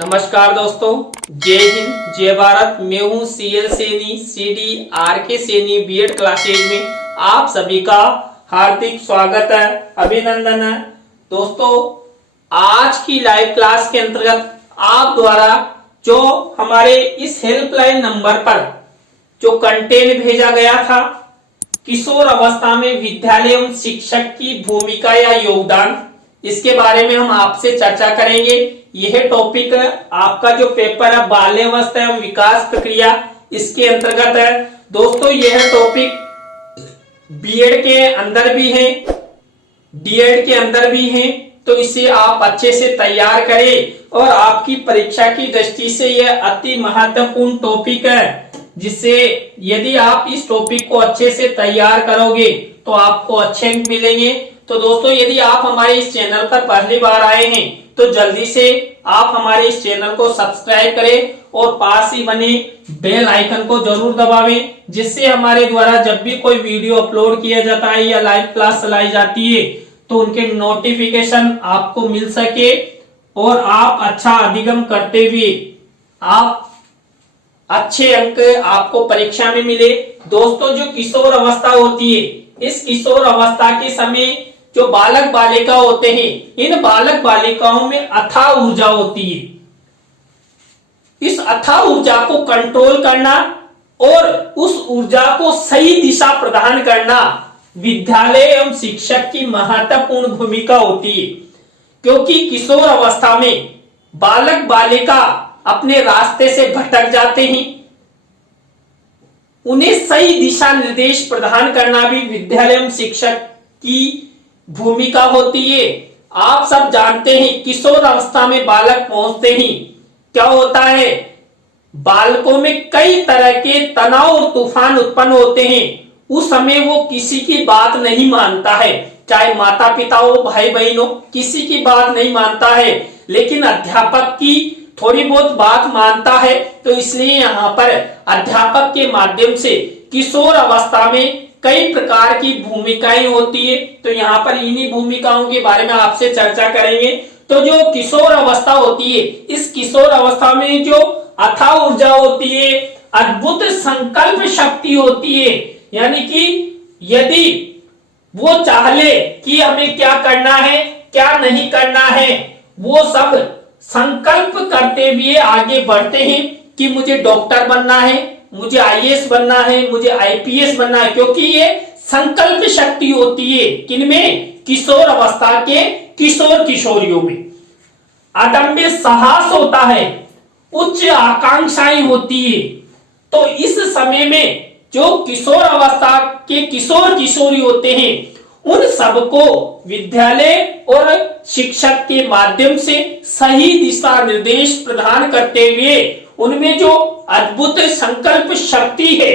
नमस्कार दोस्तों, जय हिंद जय भारत। मैं हूं CL Saini CDRK Saini BEd classes में आप सभी का हार्दिक स्वागत है, अभिनंदन है। दोस्तों, आज की लाइव क्लास के अंतर्गत आप द्वारा जो हमारे इस हेल्पलाइन नंबर पर जो कंटेंट भेजा गया था, किशोर अवस्था में विद्यालय एवं शिक्षक की भूमिका या योगदान, इसके बारे में हम आपसे चर्चा करेंगे। यह टॉपिक आपका जो पेपर है बाल्यावस्था एवं विकास प्रक्रिया, इसके अंतर्गत है। दोस्तों, यह टॉपिक बीएड के अंदर भी है, डीएड के अंदर भी है, तो इसे आप अच्छे से तैयार करें और आपकी परीक्षा की दृष्टि से यह अति महत्वपूर्ण टॉपिक है, जिससे यदि आप इस टॉपिक को अच्छे से तैयार करोगे तो आपको अच्छे अंक मिलेंगे। तो दोस्तों, यदि आप हमारे इस चैनल पर पहली बार आए हैं तो जल्दी से आप हमारे इस चैनल को सब्सक्राइब करें और पास ही बने बेल आइकन को जरूर दबावें, जिससे हमारे द्वारा जब भी कोई वीडियो अपलोड किया जाता है या लाइव क्लास चलाई जाती है तो उनके नोटिफिकेशन आपको मिल सके और आप अच्छा अधिगम करते हुए आप अच्छे अंक आपको परीक्षा में मिले। दोस्तों, जो किशोर अवस्था होती है, इस किशोर अवस्था के समय जो बालक बालिका होते हैं, इन बालक बालिकाओं में अथाह ऊर्जा होती है। इस अथाह ऊर्जा को कंट्रोल करना और उस ऊर्जा को सही दिशा प्रदान करना विद्यालय एवं शिक्षक की महत्वपूर्ण भूमिका होती है, क्योंकि किशोर अवस्था में बालक बालिका अपने रास्ते से भटक जाते हैं। उन्हें सही दिशा निर्देश प्रदान करना भी विद्यालय एवं शिक्षक की भूमिका होती है। आप सब जानते हैं, किशोर अवस्था में बालक पहुंचते ही क्या होता है, बालकों में कई तरह के तनाव और तूफान उत्पन्न होते हैं। उस समय वो किसी की बात नहीं मानता है, चाहे माता पिता हो, भाई बहन हो, किसी की बात नहीं मानता है, लेकिन अध्यापक की थोड़ी बहुत बात मानता है। तो इसलिए यहाँ पर अध्यापक के माध्यम से किशोर अवस्था में कई प्रकार की भूमिकाएं होती है। तो यहाँ पर इन्हीं भूमिकाओं के बारे में आपसे चर्चा करेंगे। तो जो किशोर अवस्था होती है, इस किशोर अवस्था में जो अथाह ऊर्जा होती है, अद्भुत संकल्प शक्ति होती है, यानी कि यदि वो चाहे कि हमें क्या करना है क्या नहीं करना है, वो सब संकल्प करते हुए आगे बढ़ते हैं कि मुझे डॉक्टर बनना है, मुझे आईएएस बनना है, मुझे आईपीएस बनना है, क्योंकि ये संकल्प शक्ति होती है किनमें, किशोर अवस्था के किशोर किशोरियों में। अदम्य साहस होता है, उच्च आकांक्षाएं होती है। तो इस समय में जो किशोर अवस्था के किशोर किशोरी होते हैं, उन सबको विद्यालय और शिक्षक के माध्यम से सही दिशा निर्देश प्रदान करते हुए उनमें जो अद्भुत संकल्प शक्ति है,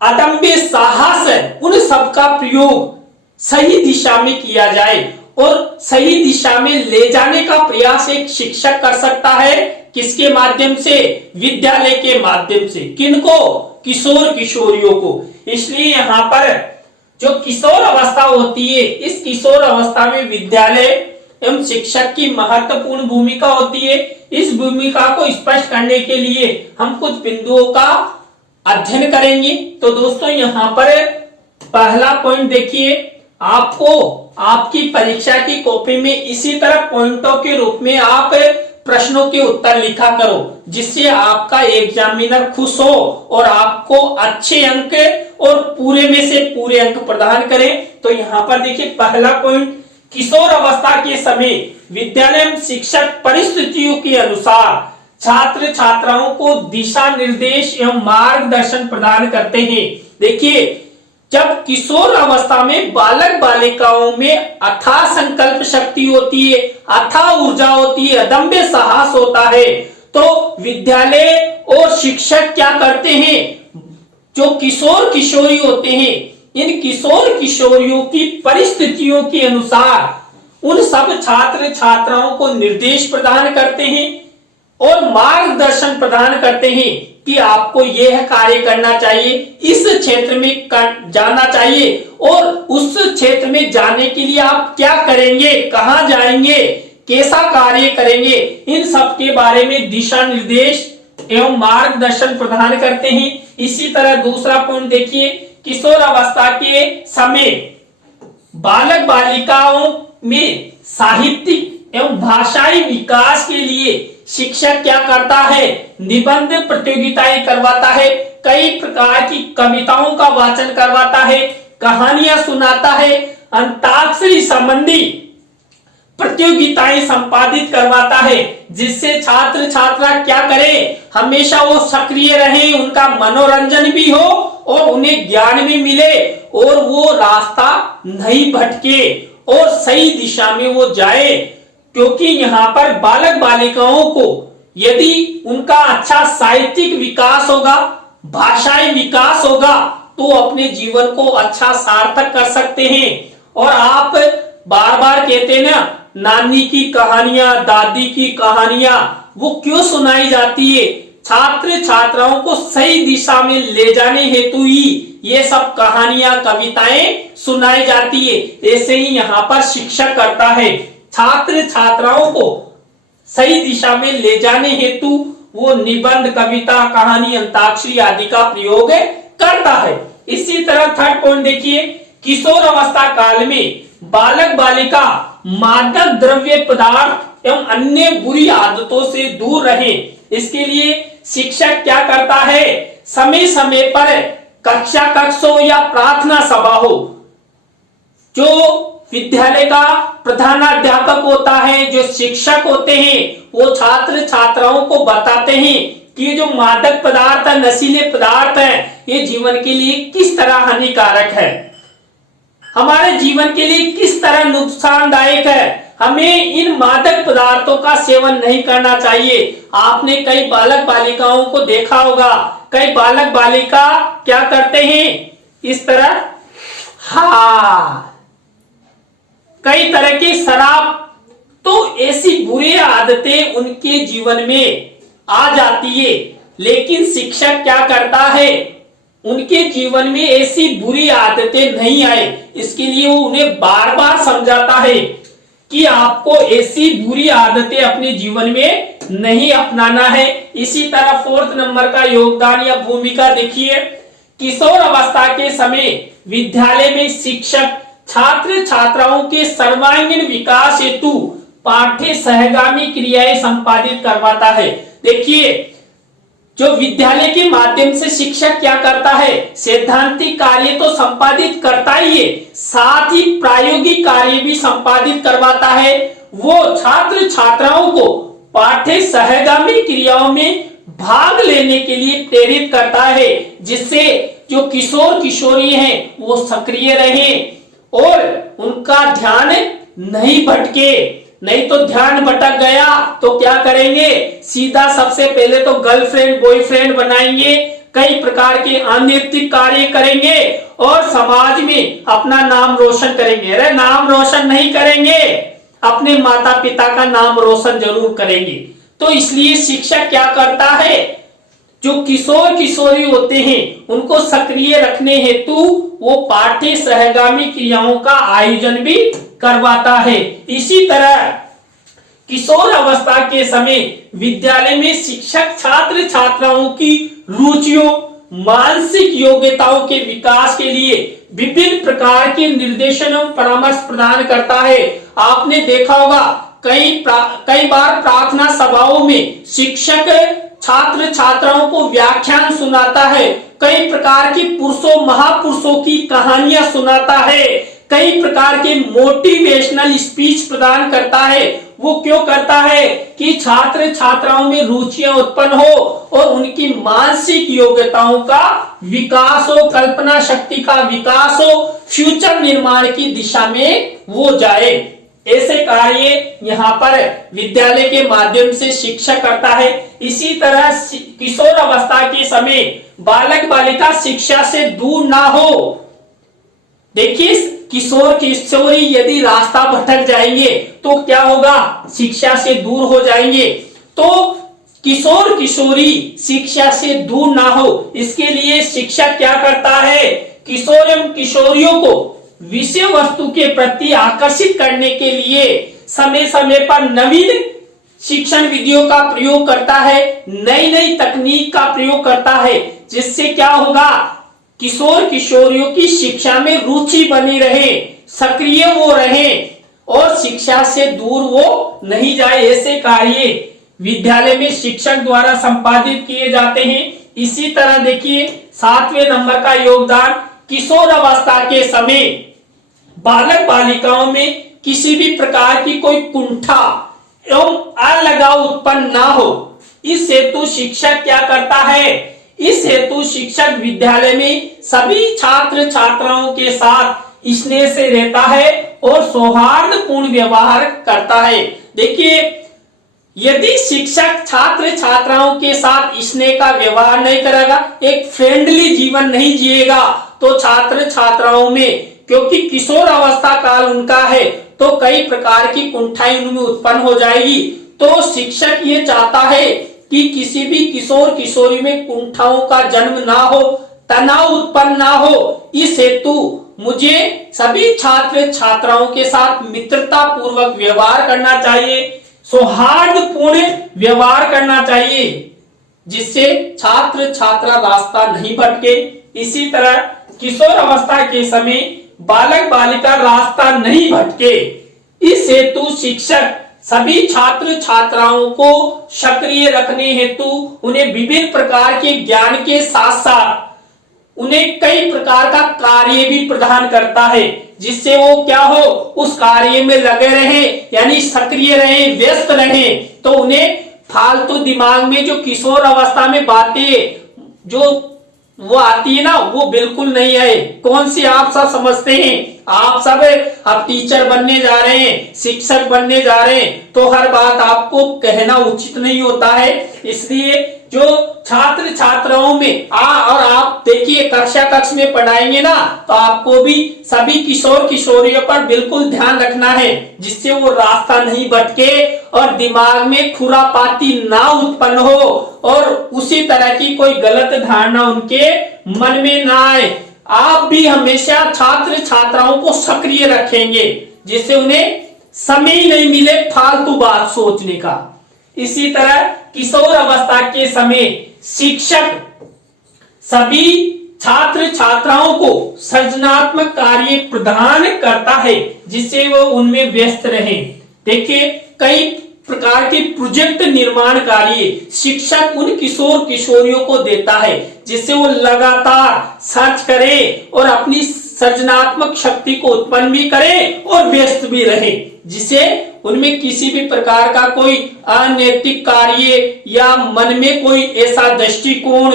अदम्य साहस है, उन सब का प्रयोग सही दिशा में किया जाए और सही दिशा में ले जाने का प्रयास एक शिक्षक कर सकता है। किसके माध्यम से? विद्यालय के माध्यम से। किनको? किशोर किशोरियों को। इसलिए यहाँ पर जो किशोर अवस्था होती है, इस किशोर अवस्था में विद्यालय एवं शिक्षक की महत्वपूर्ण भूमिका होती है। इस भूमिका को स्पष्ट करने के लिए हम कुछ बिंदुओं का अध्ययन करेंगे। तो दोस्तों, यहाँ पर पहला पॉइंट देखिए, आपको आपकी परीक्षा की कॉपी में इसी तरह पॉइंटों के रूप में आप प्रश्नों के उत्तर लिखा करो, जिससे आपका एग्जामिनर खुश हो और आपको अच्छे अंक और पूरे में से पूरे अंक प्रदान करें। तो यहाँ पर देखिए, पहला पॉइंट, किशोर अवस्था के समय विद्यालय शिक्षक परिस्थितियों के अनुसार छात्र छात्राओं को दिशा निर्देश एवं मार्गदर्शन प्रदान करते हैं। देखिए, जब किशोर अवस्था में बालक बालिकाओं में अथाह संकल्प शक्ति होती है, अथाह ऊर्जा होती है, अदम्य साहस होता है, तो विद्यालय और शिक्षक क्या करते हैं, जो किशोर किशोरी होते हैं, इन किशोर किशोरियों की परिस्थितियों के अनुसार उन सब छात्र छात्राओं को निर्देश प्रदान करते हैं और मार्गदर्शन प्रदान करते हैं कि आपको यह कार्य करना चाहिए, इस क्षेत्र में जाना चाहिए और उस क्षेत्र में जाने के लिए आप क्या करेंगे, कहां जाएंगे, कैसा कार्य करेंगे, इन सब के बारे में दिशा निर्देश एवं मार्गदर्शन प्रदान करते हैं। इसी तरह दूसरा पॉइंट देखिए, किशोर अवस्था के समय बालक बालिकाओं में साहित्यिक एवं भाषाई विकास के लिए शिक्षक क्या करता है, निबंध प्रतियोगिताएं करवाता है, कई प्रकार की कविताओं का वाचन करवाता है, कहानियां सुनाता है, अंताक्षरी संबंधी प्रतियोगिताएं संपादित करवाता है, जिससे छात्र छात्रा क्या करें, हमेशा वो सक्रिय रहे, उनका मनोरंजन भी हो और उन्हें ज्ञान भी मिले और वो रास्ता नहीं भटके और सही दिशा में वो जाए। क्योंकि यहाँ पर बालक बालिकाओं को यदि उनका अच्छा साहित्यिक विकास होगा, भाषाई विकास होगा, तो अपने जीवन को अच्छा सार्थक कर सकते हैं। और आप बार बार कहते हैं ना, नानी की कहानियां, दादी की कहानियां, वो क्यों सुनाई जाती है, छात्र छात्राओं को सही दिशा में ले जाने हेतु ही ये सब कहानियां कविताएं सुनाई जाती है। ऐसे ही यहाँ पर शिक्षक करता है, छात्र छात्राओं को सही दिशा में ले जाने हेतु वो निबंध, कविता, कहानी, अंताक्षरी आदि का प्रयोग करता है। इसी तरह थर्ड पॉइंट देखिए, किशोर अवस्था काल में बालक बालिका मादक द्रव्य पदार्थ एवं अन्य बुरी आदतों से दूर रहे। इसके लिए शिक्षक क्या करता है, समय समय पर कक्षा कक्ष हो या प्रार्थना सभा हो, जो विद्यालय का प्रधानाध्यापक होता है, जो शिक्षक होते हैं, वो छात्र छात्राओं को बताते हैं कि जो मादक पदार्थ है, नशीले पदार्थ है, ये जीवन के लिए किस तरह हानिकारक है, हमारे जीवन के लिए किस तरह नुकसानदायक है, हमें इन मादक पदार्थों का सेवन नहीं करना चाहिए। आपने कई बालक बालिकाओं को देखा होगा, कई बालक बालिका क्या करते हैं, इस तरह कई तरह की शराब, तो ऐसी बुरी आदतें उनके जीवन में आ जाती है। लेकिन शिक्षक क्या करता है, उनके जीवन में ऐसी बुरी आदतें नहीं आए, इसके लिए वो उन्हें बार बार समझाता है कि आपको ऐसी बुरी आदतें अपने जीवन में नहीं अपनाना है। इसी तरह फोर्थ नंबर का योगदान या भूमिका देखिए, किशोर अवस्था के समय विद्यालय में शिक्षक छात्र छात्राओं के सर्वांगीण विकास हेतु पाठ्य सहगामी क्रियाएं संपादित करवाता है। देखिए, जो विद्यालय के माध्यम से शिक्षक क्या करता है, सैद्धांतिक कार्य तो संपादित करता ही है, साथ ही प्रायोगिक कार्य भी संपादित करवाता है। वो छात्र छात्राओं को पाठ्य सहगामी क्रियाओं में भाग लेने के लिए प्रेरित करता है, जिससे जो किशोर किशोरी हैं वो सक्रिय रहें और उनका ध्यान नहीं भटके। नहीं तो ध्यान भटक गया तो क्या करेंगे, सीधा सबसे पहले तो गर्लफ्रेंड बॉयफ्रेंड बनाएंगे, कई प्रकार के अनैतिक कार्य करेंगे और समाज में अपना नाम रोशन करेंगे। अरे नाम रोशन नहीं करेंगे, अपने माता पिता का नाम रोशन जरूर करेंगे। तो इसलिए शिक्षक क्या करता है, जो किशोर किशोरी होते हैं उनको सक्रिय रखने हेतु वो पाठ्य सहगामी क्रियाओं का आयोजन भी करवाता है। इसी तरह किशोर अवस्था के समय विद्यालय में शिक्षक छात्र छात्राओं की रुचियों, मानसिक योग्यताओं के विकास के लिए विभिन्न प्रकार के निर्देशन एवं परामर्श प्रदान करता है। आपने देखा होगा कई बार प्रार्थना सभाओं में शिक्षक छात्र छात्राओं को व्याख्यान सुनाता है, कई प्रकार की पुरुषों महापुरुषों की कहानियां सुनाता है, कई प्रकार के मोटिवेशनल स्पीच प्रदान करता है। वो क्यों करता है कि छात्र छात्राओं में रुचियां उत्पन्न हो और उनकी मानसिक योग्यताओं का विकास हो, कल्पना शक्ति का विकास हो, फ्यूचर निर्माण की दिशा में वो जाए। ऐसे कार्य यहाँ पर विद्यालय के माध्यम से शिक्षक करता है। इसी तरह किशोर अवस्था के समय बालक बालिका शिक्षा से दूर ना हो। देखिए, किशोर किशोरी यदि रास्ता भटक जाएंगे तो क्या होगा, शिक्षा से दूर हो जाएंगे। तो किशोर किशोरी शिक्षा से दूर ना हो, इसके लिए शिक्षक क्या करता है, किशोर एवं किशोरियों को विषय वस्तु के प्रति आकर्षित करने के लिए समय समय पर नवीन शिक्षण विधियों का प्रयोग करता है, नई नई तकनीक का प्रयोग करता है, जिससे क्या होगा, किशोर किशोरियों की शिक्षा में रुचि बनी रहे, सक्रिय वो रहे और शिक्षा से दूर वो नहीं जाए। ऐसे कार्य विद्यालय में शिक्षक द्वारा संपादित किए जाते हैं। इसी तरह देखिए 7वें नंबर का योगदान, किशोर अवस्था के समय बालक बालिकाओं में किसी भी प्रकार की कोई कुंठा एवं अलगाव उत्पन्न ना हो, इस हेतु शिक्षक क्या करता है, इस हेतु शिक्षक विद्यालय में सभी छात्र छात्राओं के साथ स्नेह से रहता है और सौहार्दपूर्ण व्यवहार करता है। देखिए, यदि शिक्षक छात्र छात्राओं के साथ स्नेह का व्यवहार नहीं करेगा, एक फ्रेंडली जीवन नहीं जिएगा, तो छात्र छात्राओं में, क्योंकि किशोर अवस्था काल उनका है, तो कई प्रकार की कुंठाई उनमें उत्पन्न हो जाएगी। तो शिक्षक ये चाहता है कि किसी भी किशोर किशोरी में कुंठाओं का जन्म ना हो, तनाव उत्पन्न ना हो। इस हेतु मुझे सभी छात्र छात्राओं के साथ मित्रता पूर्वक व्यवहार करना चाहिए, सौहार्दपूर्ण व्यवहार करना चाहिए, जिससे छात्र छात्रा रास्ता नहीं भटके। इसी तरह किशोर अवस्था के समय बालक बालिका रास्ता नहीं भटके, इस हेतु शिक्षक सभी छात्र छात्राओं को सक्रिय रखने हेतु उन्हें विभिन्न प्रकार के ज्ञान के साथ साथ उन्हें कई प्रकार का कार्य भी प्रदान करता है, जिससे वो क्या हो, उस कार्य में लगे रहे, यानी सक्रिय रहे, व्यस्त रहे। तो उन्हें फालतू दिमाग में जो किशोर अवस्था में बातें जो वो आती है ना, वो बिल्कुल नहीं है। कौन सी आप सब समझते हैं, आप सब अब टीचर बनने जा रहे हैं, शिक्षक बनने जा रहे हैं, तो हर बात आपको कहना उचित नहीं होता है। इसलिए जो छात्र छात्राओं में और आप देखिए कक्ष में पढ़ाएंगे ना, तो आपको भी सभी किशोर किशोरियों पर बिल्कुल ध्यान रखना है, जिससे वो रास्ता नहीं भटके और दिमाग में खुरापाती ना उत्पन्न हो और उसी तरह की कोई गलत धारणा उनके मन में ना आए। आप भी हमेशा छात्र छात्राओं को सक्रिय रखेंगे, जिससे उन्हें समय नहीं मिले फालतू बात सोचने का। इसी तरह किशोर अवस्था के समय शिक्षक सभी छात्र छात्राओं को सृजनात्मक कार्य प्रदान करता है, जिससे वो उनमें व्यस्त रहें। देखिए, कई प्रकार के प्रोजेक्ट निर्माण कार्य शिक्षक उन किशोर किशोरियों को देता है, जिससे वो लगातार सर्च करे और अपनी सृजनात्मक शक्ति को उत्पन्न भी करे और व्यस्त भी रहे, जिसे उनमें किसी भी प्रकार का कोई अनैतिक कार्य या मन में कोई ऐसा दृष्टिकोण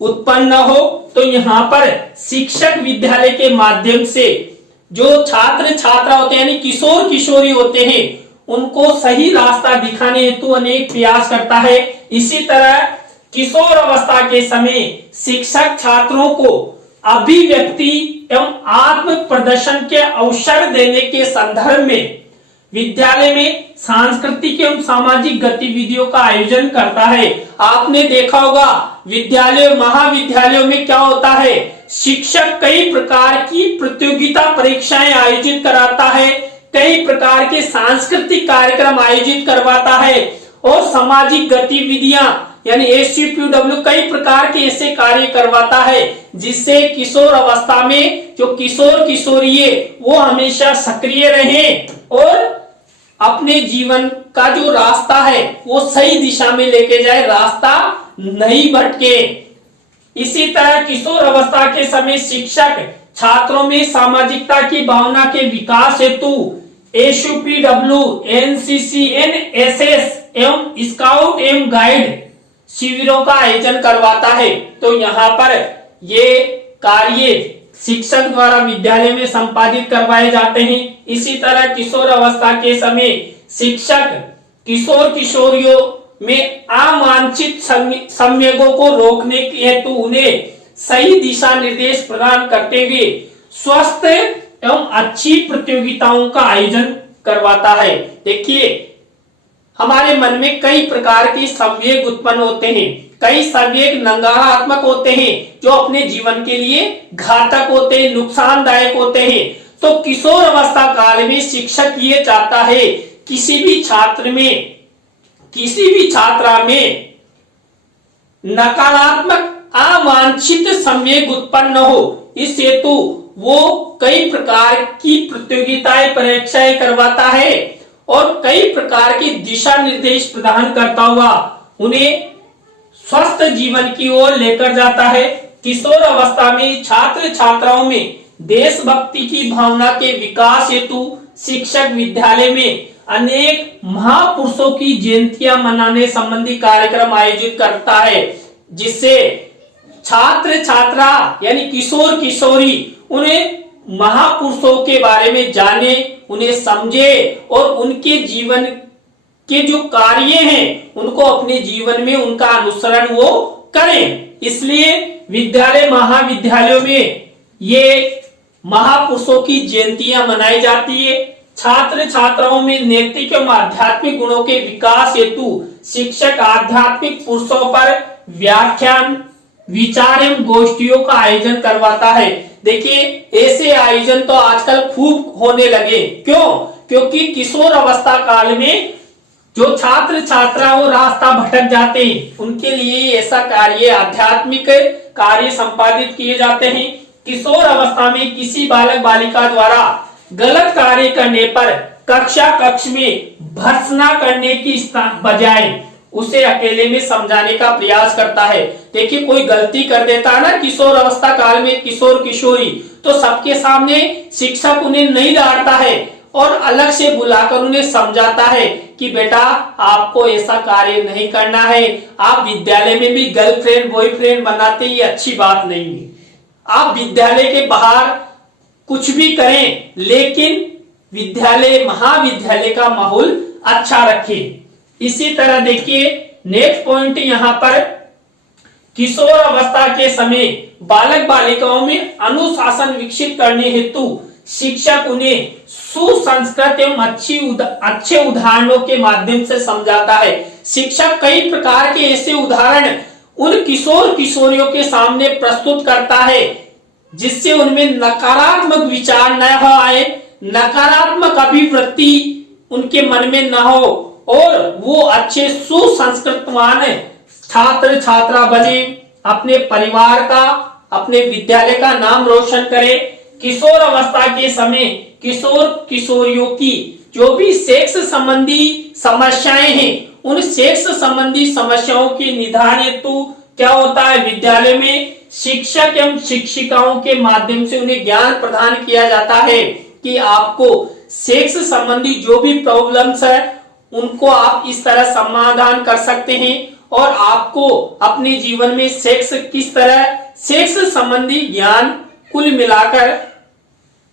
उत्पन्न न हो। तो यहाँ पर शिक्षक विद्यालय के माध्यम से जो छात्र छात्रा होते हैं, यानी किशोर किशोरी होते हैं, उनको सही रास्ता दिखाने हेतु अनेक प्रयास करता है। इसी तरह किशोर अवस्था के समय शिक्षक छात्रों को अभिव्यक्ति एवं आत्म प्रदर्शन के अवसर देने के संदर्भ में विद्यालय में सांस्कृतिक एवं सामाजिक गतिविधियों का आयोजन करता है। आपने देखा होगा विद्यालय महाविद्यालयों में क्या होता है, शिक्षक कई प्रकार की प्रतियोगिता परीक्षाएं आयोजित कराता है, कई प्रकार के सांस्कृतिक कार्यक्रम आयोजित करवाता है और सामाजिक गतिविधियां यानी एसयूपीडब्ल्यू कई प्रकार के ऐसे कार्य करवाता है, जिससे किशोर अवस्था में जो किशोर किशोरी है वो हमेशा सक्रिय रहे और अपने जीवन का जो रास्ता है वो सही दिशा में लेके जाए, रास्ता नहीं भटके। इसी तरह किशोर अवस्था के समय शिक्षक छात्रों में सामाजिकता की भावना के विकास हेतु एसयूपीडब्ल्यू, एनसीसी, एनएसएस एवं स्काउट एवं गाइड शिविरों का आयोजन करवाता है। तो यहाँ पर ये कार्य शिक्षक द्वारा विद्यालय में संपादित करवाए जाते हैं। इसी तरह किशोर अवस्था के समय शिक्षक किशोर किशोरियों में अवांछित संवेगों को रोकने के हेतु उन्हें सही दिशा निर्देश प्रदान करते हुए स्वस्थ एवं अच्छी प्रतियोगिताओं का आयोजन करवाता है। देखिए, हमारे मन में कई प्रकार के संवेग उत्पन्न होते हैं, कई संवेग नकारात्मक होते हैं जो अपने जीवन के लिए घातक होते हैं, नुकसानदायक होते हैं। तो किशोर अवस्था काल में शिक्षक ये चाहता है किसी भी छात्र में, किसी भी छात्रा में नकारात्मक अवांछित संवेग उत्पन्न न हो। इस हेतु वो कई प्रकार की प्रतियोगिताएं, परीक्षाएं करवाता है और कई प्रकार की दिशा निर्देश प्रदान करता हुआ उन्हें स्वस्थ जीवन की ओर लेकर जाता है। किशोर अवस्था में छात्र छात्राओं में देशभक्ति की भावना के विकास हेतु शिक्षक विद्यालय में अनेक महापुरुषों की जयंतियां मनाने संबंधी कार्यक्रम आयोजित करता है, जिससे छात्र छात्रा यानी किशोर किशोरी उन्हें महापुरुषों के बारे में जाने, उन्हें समझे और उनके जीवन के जो कार्य हैं उनको अपने जीवन में उनका अनुसरण वो करें। इसलिए विद्यालय महाविद्यालयों में ये महापुरुषों की जयंतियां मनाई जाती है। छात्र छात्राओं में नैतिक एवं आध्यात्मिक गुणों के विकास हेतु शिक्षक आध्यात्मिक पुरुषों पर व्याख्यान, विचार एवं गोष्ठियों का आयोजन करवाता है। देखिए ऐसे आयोजन तो आजकल खूब होने लगे। क्यों? क्योंकि किशोर अवस्था काल में जो छात्र छात्रा वो रास्ता भटक जाते हैं, उनके लिए ऐसा कार्य, आध्यात्मिक कार्य संपादित किए जाते हैं। किशोर अवस्था में किसी बालक बालिका द्वारा गलत कार्य करने पर कक्षा कक्ष में भर्त्सना करने की बजाय उसे अकेले में समझाने का प्रयास करता है। देखिए कोई गलती कर देता है ना किशोर अवस्था काल में किशोर किशोरी, तो सबके सामने शिक्षक उन्हें नहीं डांटता है और अलग से बुलाकर उन्हें समझाता है कि बेटा आपको ऐसा कार्य नहीं करना है, आप विद्यालय में भी गर्लफ्रेंड बॉयफ्रेंड बनाते ही अच्छी बात नहीं है, आप विद्यालय के बाहर कुछ भी करें लेकिन विद्यालय महाविद्यालय का माहौल अच्छा रखें। इसी तरह देखिए नेक्स्ट पॉइंट यहाँ पर, किशोर अवस्था के समय बालक बालिकाओं में अनुशासन विकसित करने हेतु शिक्षक उन्हें सुसंस्कृत एवं अच्छे उदाहरणों के माध्यम से समझाता है। शिक्षक कई प्रकार के ऐसे उदाहरण उन किशोर किशोरियों के सामने प्रस्तुत करता है जिससे उनमें नकारात्मक विचार न हो आए, नकारात्मक अभिवृत्ति उनके मन में न हो और वो अच्छे सुसंस्कृतवान छात्र छात्रा बने, अपने परिवार का, अपने विद्यालय का नाम रोशन करे। किशोर अवस्था के समय किशोर किशोरियों की जो भी सेक्स संबंधी समस्याएं हैं, उन सेक्स संबंधी समस्याओं के निदान हेतु क्या होता है, विद्यालय में शिक्षक एवं शिक्षिकाओं के माध्यम से उन्हें ज्ञान प्रदान किया जाता है कि आपको सेक्स संबंधी जो भी प्रॉब्लम्स है उनको आप इस तरह समाधान कर सकते हैं और आपको अपने जीवन में सेक्स किस तरह, सेक्स संबंधी ज्ञान कुल मिलाकर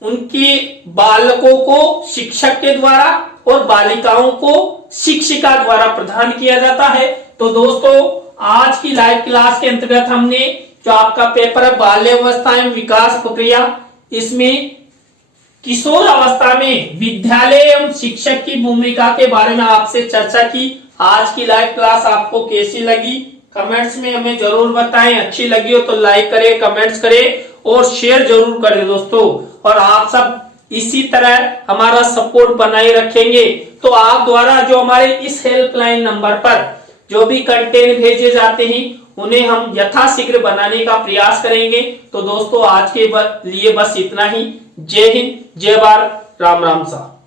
उनके बालकों को शिक्षक के द्वारा और बालिकाओं को शिक्षिका द्वारा प्रदान किया जाता है। तो दोस्तों आज की लाइव क्लास के अंतर्गत हमने जो आपका पेपर है बाल्यावस्था एवं विकास प्रक्रिया, इसमें किशोर अवस्था में विद्यालय एवं शिक्षक की भूमिका के बारे में आपसे चर्चा की। आज की लाइव क्लास आपको कैसी लगी कमेंट्स में हमें जरूर बताएं। अच्छी लगी हो तो लाइक करें, कमेंट्स करें और शेयर जरूर करें दोस्तों। और आप सब इसी तरह हमारा सपोर्ट बनाए रखेंगे तो आप द्वारा जो हमारे इस हेल्पलाइन नंबर पर जो भी कंटेंट भेजे जाते हैं उन्हें हम यथाशीघ्र बनाने का प्रयास करेंगे। तो दोस्तों आज के लिए बस इतना ही। जय हिंद, जय भारत, राम राम सा।